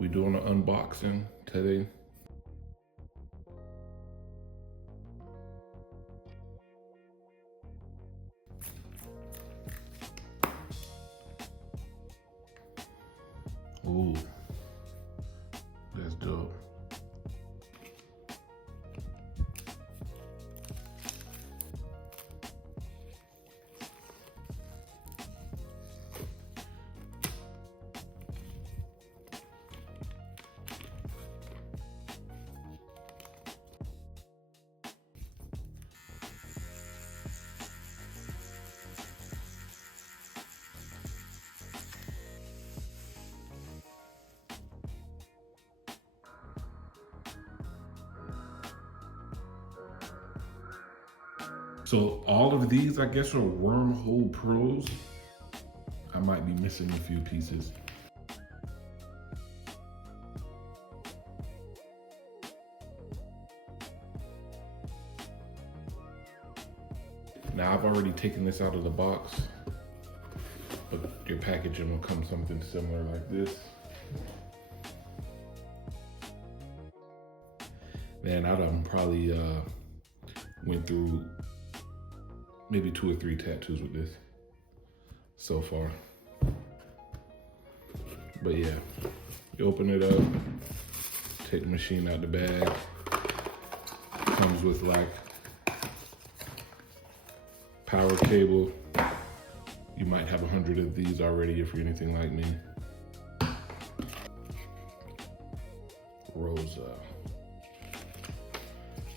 We doing an unboxing today. Ooh, that's dope. So all of these, I guess, are Wormhole Pros. I might be missing a few pieces. Now I've already taken this out of the box, but your packaging will come something similar like this. Man, I done probably went through maybe 2 or 3 tattoos with this so far. But yeah, you open it up, take the machine out the bag. Comes with like power cable. You might have 100 of these already if you're anything like me. ROSSA.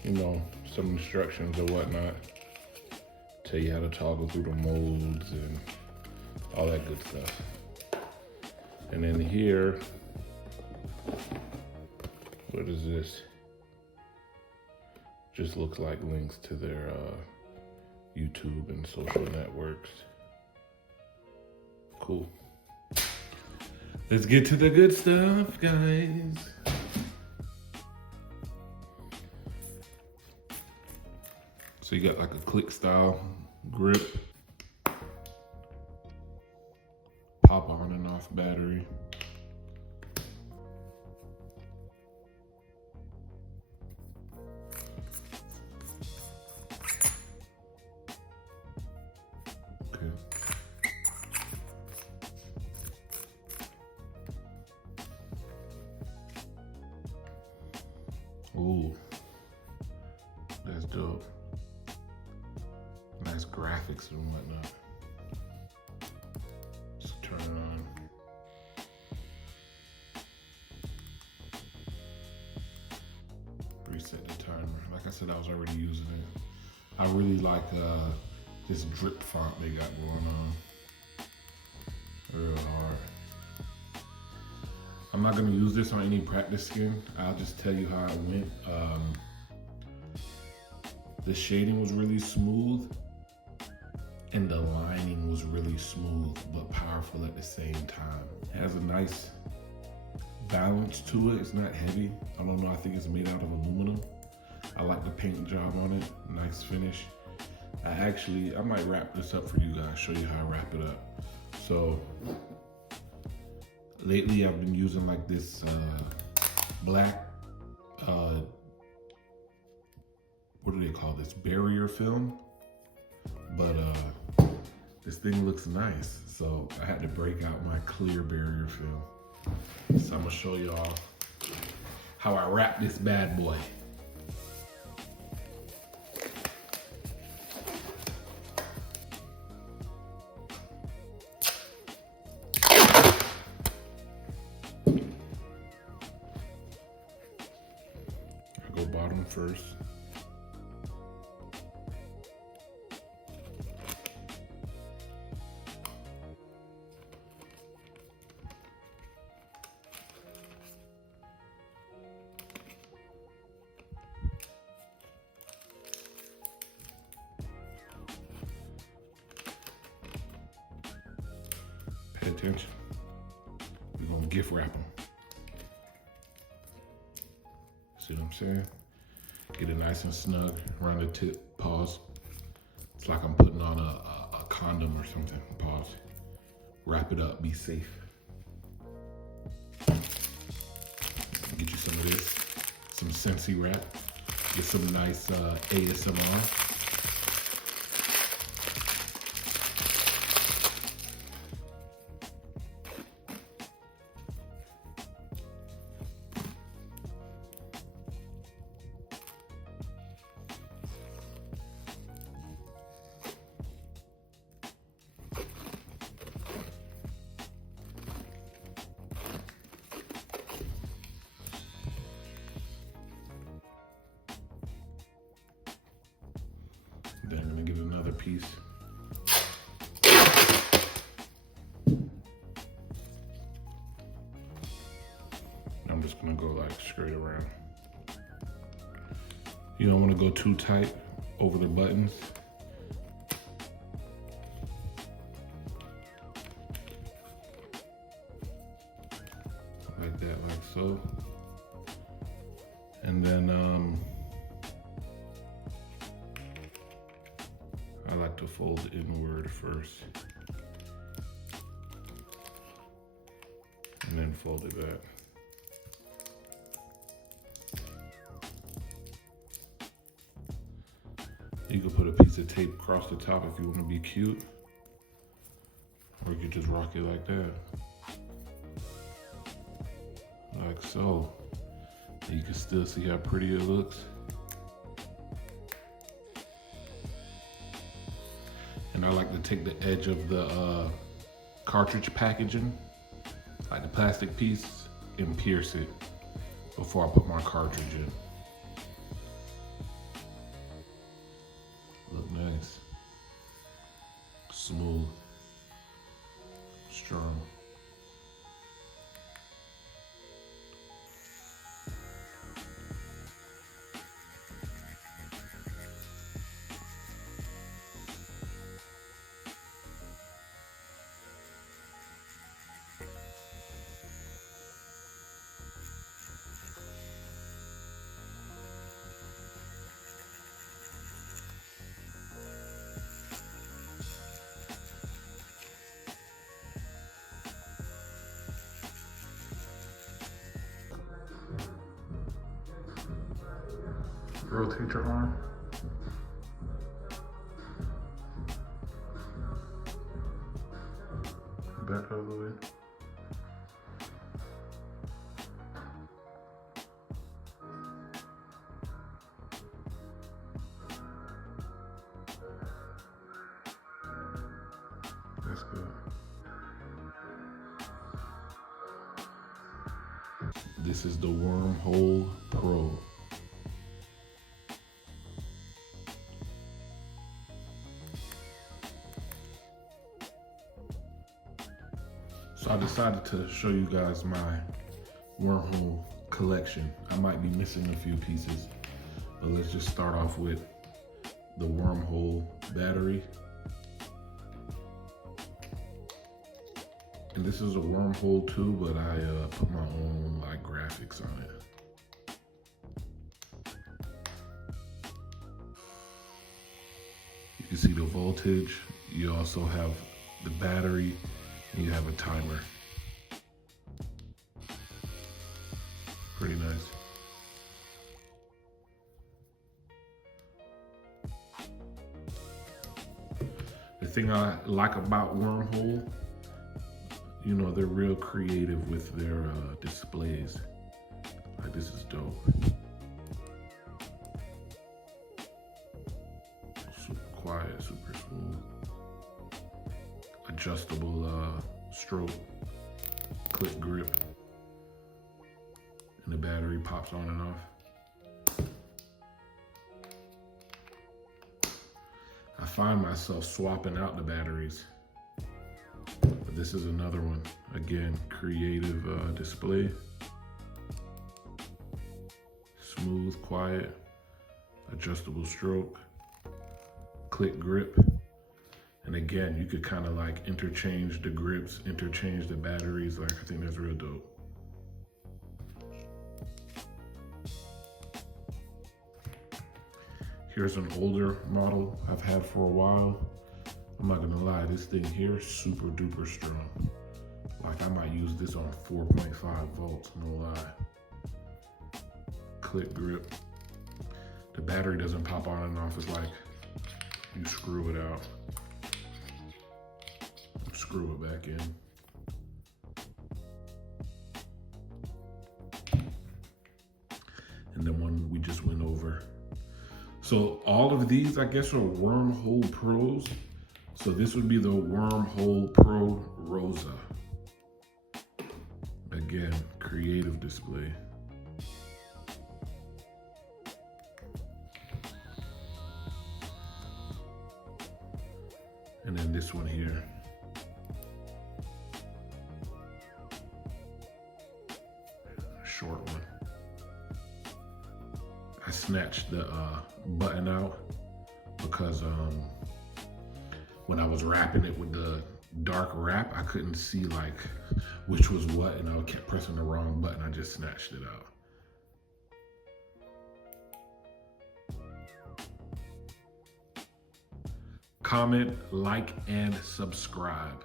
You know, some instructions or whatnot. Tell you how to toggle through the molds and all that good stuff. And then here, what is this? Just looks like links to their YouTube and social networks. Cool. Let's get to the good stuff, guys. So you got like a click style grip, pop on and off battery. Okay. Ooh, that's dope. Nice graphics and whatnot. Just turn it on. Reset the timer. Like I said, I was already using it. I really like this drip font they got going on. Real hard. I'm not gonna use this on any practice skin. I'll just tell you how it went. The shading was really smooth. And the lining was really smooth, but powerful at the same time. It has a nice balance to it. It's not heavy. I don't know, I think it's made out of aluminum. I like the paint job on it, nice finish. I might wrap this up for you guys, show you how I wrap it up. So, lately I've been using like this black, what do they call this? Barrier film. But this thing looks nice, so I had to break out my clear barrier film. So I'm gonna show y'all how I wrap this bad boy. I go bottom first. Pay attention. We're gonna gift wrap them. See what I'm saying? Get it nice and snug around the tip. Pause. It's like I'm putting on a condom or something. Pause. Wrap it up. Be safe. Scentsy wrap with some nice ASMR. Then I'm gonna give it another piece. I'm just gonna go like straight around. You don't wanna go too tight over the buttons. Like that, like so. And then I like to fold inward first and then fold it back. You could put a piece of tape across the top if you want to be cute, or you could just rock it like that, like so. And you can still see how pretty it looks. And I like to take the edge of the cartridge packaging, like the plastic piece, and pierce it before I put my cartridge in. Look nice, smooth, strong. Rotate your arm. Back out of the way. That's good. This is the Wormhole Pro. So I decided to show you guys my wormhole collection. I might be missing a few pieces, but let's just start off with the wormhole battery. And this is a wormhole too, but I put my own like graphics on it. You can see the voltage. You also have the battery, and you have a timer. Pretty nice. The thing I like about Wormhole, you know, they're real creative with their displays. Like, this is dope. Super quiet, super smooth. Adjustable stroke, click grip, and the battery pops on and off. I find myself swapping out the batteries, but this is another one. Again, creative display. Smooth, quiet, adjustable stroke, click grip. And again, you could kind of like interchange the grips, interchange the batteries. Like, I think that's real dope. Here's an older model I've had for a while. I'm not gonna lie, this thing here is super duper strong. Like, I might use this on 4.5 volts, no lie. clip grip. The battery doesn't pop on and off. It's like you screw it out, screw it back in. And the one we just went over. So all of these, I guess, are Wormhole Pros. So this would be the Wormhole Pro ROSSA. Again, creative display. And then this one here. Short one. I snatched the button out because when I was wrapping it with the dark wrap, I couldn't see like which was what, and I kept pressing the wrong button. I just snatched it out. Comment, like, and subscribe.